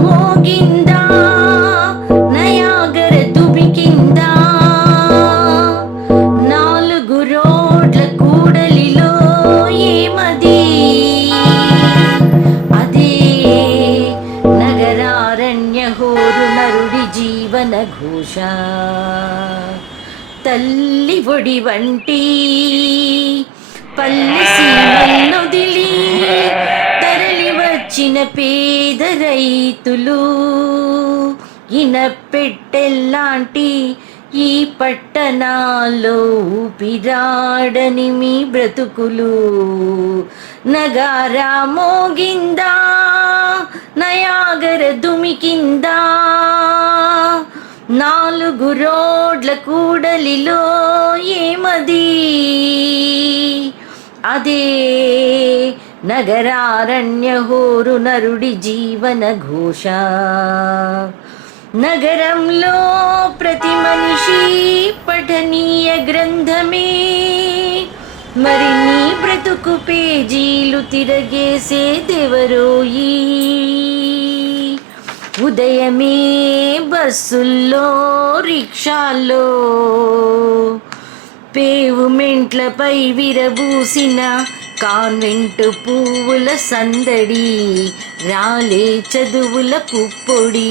మోగిందా Niagara దుమికిందా నాలుగు రోడ్ల కూడలిలో ఏమది అదే నగరారణ్య హోరు నరుడి జీవన ఘోష తల్లి ఒడి వంటి పల్లె సీమన్నొదిలి తరలి వచ్చిన పేద రైతులు ఇనపెట్టెల్లాంటి ఈ పట్టణాల్లో ఊపిరాడని మీ బ్రతుకులు నగారా మోగిందా నయాగర దుమికిందా నాలుగు రోడ్ల కూడలిలో ఏమది అదే నగరారణ్య హోరు నరుడి జీవన ఘోష నగరంలో ప్రతి మనిషి పఠనీయ గ్రంథమే మరి నీ బ్రతుకు పేజీలు తిరగేసేదెవరోయి ఉదయమే బస్సుల్లో రిక్షాల్లో పేవుమెంట్లపై విరబూసిన కాన్వెంట్ పువ్వుల సందడి రాలే చదువుల పుప్పొడి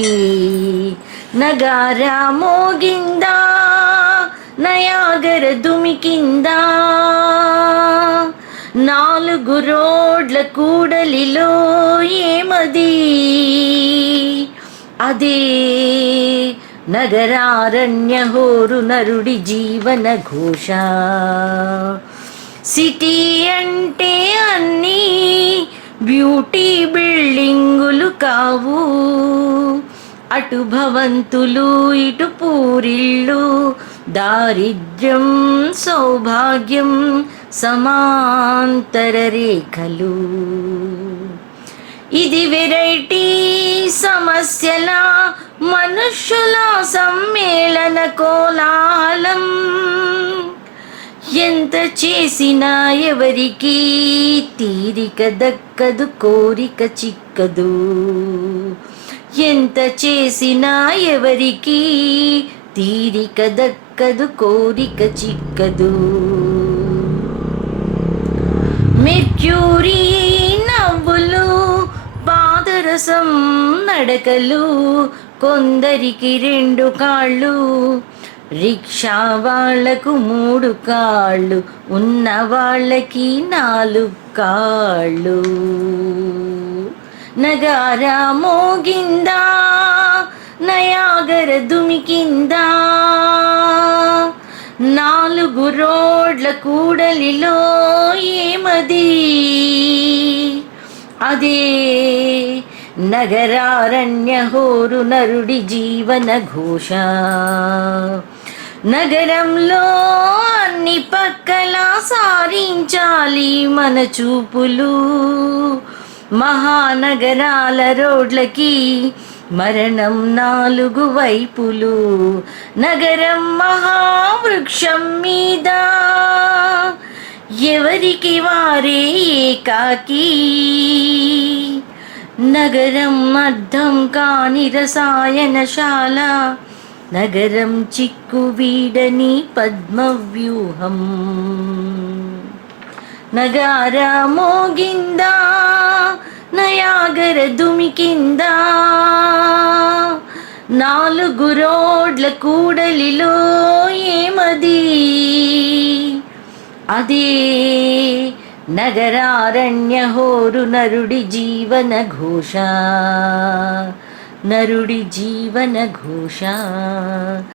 నగారా మోగిందా నయాగర దుమికిందా నాలుగు రోడ్ల కూడలిలో ఏమది అదే నగరారణ్య హోరు నరుడి జీవన ఘోష సిటీ అంటే అన్నీ బ్యూటీ బిల్డింగులు కావు అటు భవంతులు ఇటు పూరిళ్ళు దారిద్ర్యం సౌభాగ్యం సమాంతర రేఖలు ఇది వెరైటీ సమస్యల మనుష్యుల సమ్మేళన కోలాహలం ఎంత చేసినా ఎవరికి తీరిక దక్కదు కోరిక చిక్కదు ఎంత చేసినా ఎవరికి తీరిక దక్కదు కోరిక చిక్కదు మెర్క్యూరీ నవ్వులు పాదరసం నడకలు కొందరికి రెండు కాళ్ళు రిక్షా వాళ్లకు మూడు కాళ్ళు ఉన్న వాళ్ళకి నాలుగు కాళ్ళు నగారా మోగిందా నయాగర దుమికిందా నాలుగు రోడ్ల కూడలిలో ఏమది అదే నగరారణ్య హోరు నరుడి జీవన ఘోష నగరంలో అన్ని పక్కల సారించాలి మన చూపులు మహానగరాల రోడ్లకి మరణం నాలుగు వైపులు నగరం మహావృక్షం మీద ఎవరికి వారే ఏకాకి నగరం అర్థం కాని రసాయనశాల నగరం చిక్కు వీడని పద్మవ్యూహం నగారా మోగిందా నయాగర దుమికిందా నాలుగు రోడ్ల కూడలిలో ఏమది అదే నగరారణ్య హోరు నరుడి జీవన ఘోష నరుడి జీవన ఘోష